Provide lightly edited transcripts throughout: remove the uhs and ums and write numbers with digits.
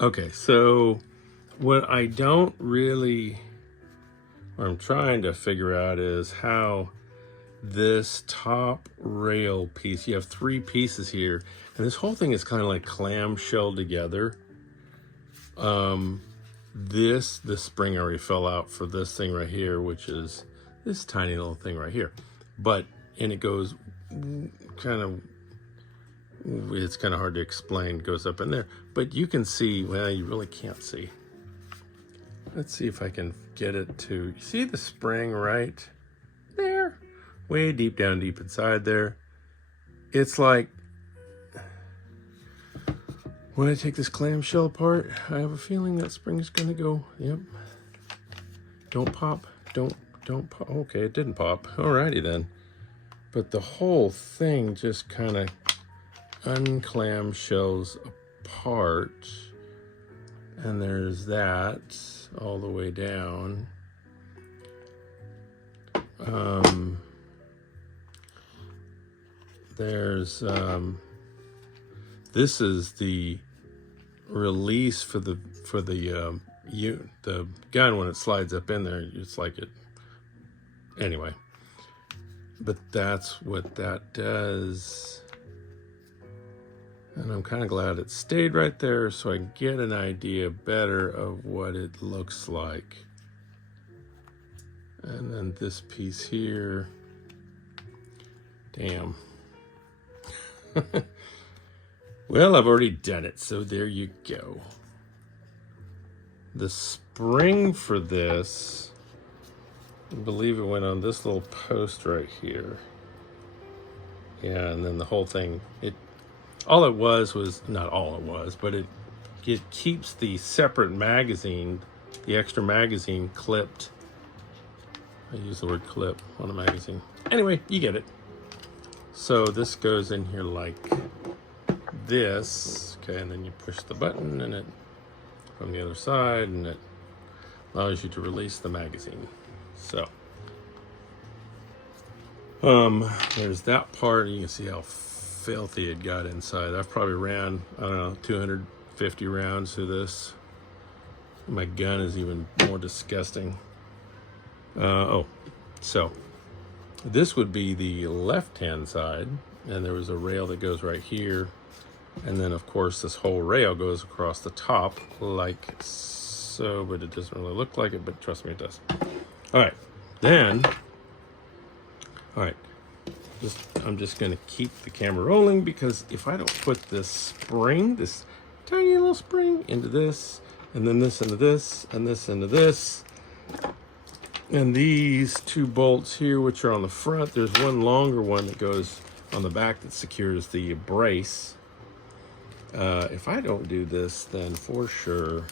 Okay, so what I'm trying to figure out is how this top rail piece, you have three pieces here, and this whole thing is kind of like clamshell together. The spring already fell out for this thing right here, which is this tiny little thing right here. And it goes it's kind of hard to explain, it goes up in there. But you can see, well, you really can't see. Let's see if I can get it to, you see the spring right there? Way deep down, deep inside there. It's like, when I take this clamshell apart, I have a feeling that spring's gonna go, yep. Don't pop, don't pop. Okay, it didn't pop, alrighty then. But the whole thing just kind of unclamshells apart. And there's that all the way down. This is the release for the gun. When it slides up in there, it's like it, anyway. But that's what that does. And I'm kind of glad it stayed right there so I get an idea better of what it looks like. And then this piece here, damn. Well, I've already done it, so there you go. The spring for this, I believe it went on this little post right here. Yeah, and then the whole thing, all it was not all it was, but it keeps the separate magazine, the extra magazine clipped. I use the word clip on a magazine. Anyway, you get it. So this goes in here like this, okay, and then you push the button and it from the other side, and it allows you to release the magazine. So there's that part. You can see how filthy it got inside. I've probably ran, I don't know, 250 rounds through this. My gun is even more disgusting. So this would be the left-hand side, and there was a rail that goes right here, and then of course this whole rail goes across the top like so, but it doesn't really look like it, but trust me, it does. All right, I'm just gonna keep the camera rolling, because if I don't put this spring, this tiny little spring, into this, and then this into this, and this into this, and these two bolts here, which are on the front, there's one longer one that goes on the back that secures the brace. If I don't do this, then for sure,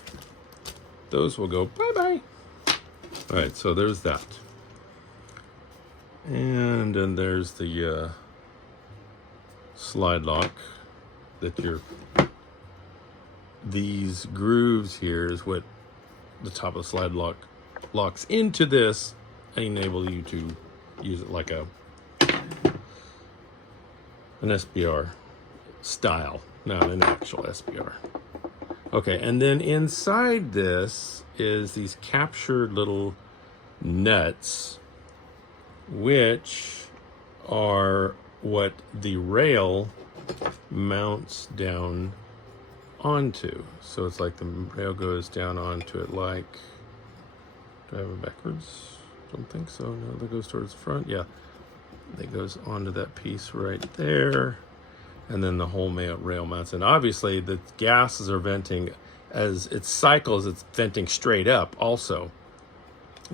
those will go bye-bye. All right, so there's that. And then there's the slide lock that these grooves here is what the top of the slide lock locks into this and enable you to use it like an SBR style, not an actual SBR. Okay, and then inside this is these captured little nuts, which are what the rail mounts down onto. So it's like the rail goes down onto it like, do I have it backwards? Don't think so. No, that goes towards the front. Yeah, that goes onto that piece right there. And then the whole rail mounts. And obviously the gases are venting as it cycles, it's venting straight up also.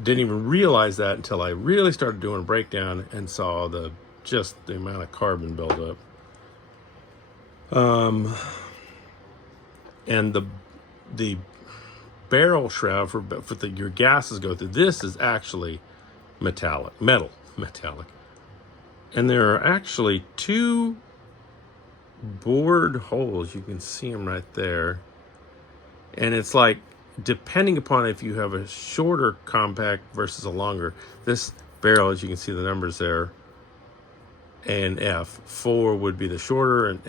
Didn't even realize that until I really started doing a breakdown and saw just the amount of carbon buildup. And the barrel shroud for your gases go through, this is actually metal. And there are actually two bored holes. You can see them right there. And it's like, depending upon if you have a shorter compact versus a longer, this barrel, as you can see the numbers there, A and F, 4 would be the shorter and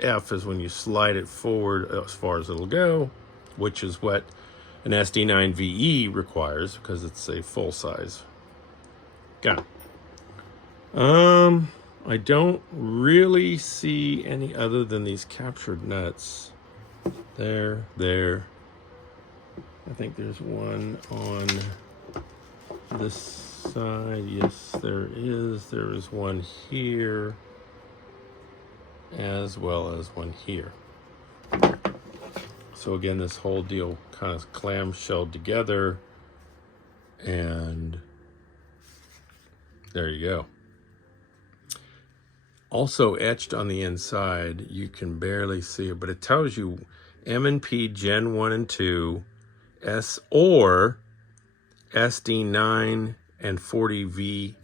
F is when you slide it forward as far as it'll go, which is what an SD9ve requires because it's a full size gun. I don't really see any other than these captured nuts. There. I think there's one on this side. Yes, there is. There is one here, as well as one here. So again, this whole deal kind of clamshelled together, and there you go. Also etched on the inside, you can barely see it, but it tells you M&P Gen 1 and 2, S or SD9 and 40V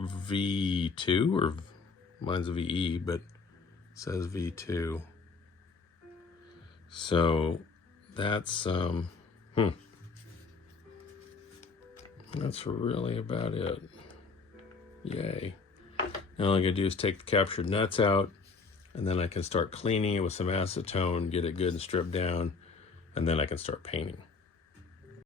V2, or mine's a VE, but it says V2. So that's that's really about it. Yay. Now all I gotta do is take the captured nuts out, and then I can start cleaning it with some acetone, get it good and stripped down, and then I can start painting.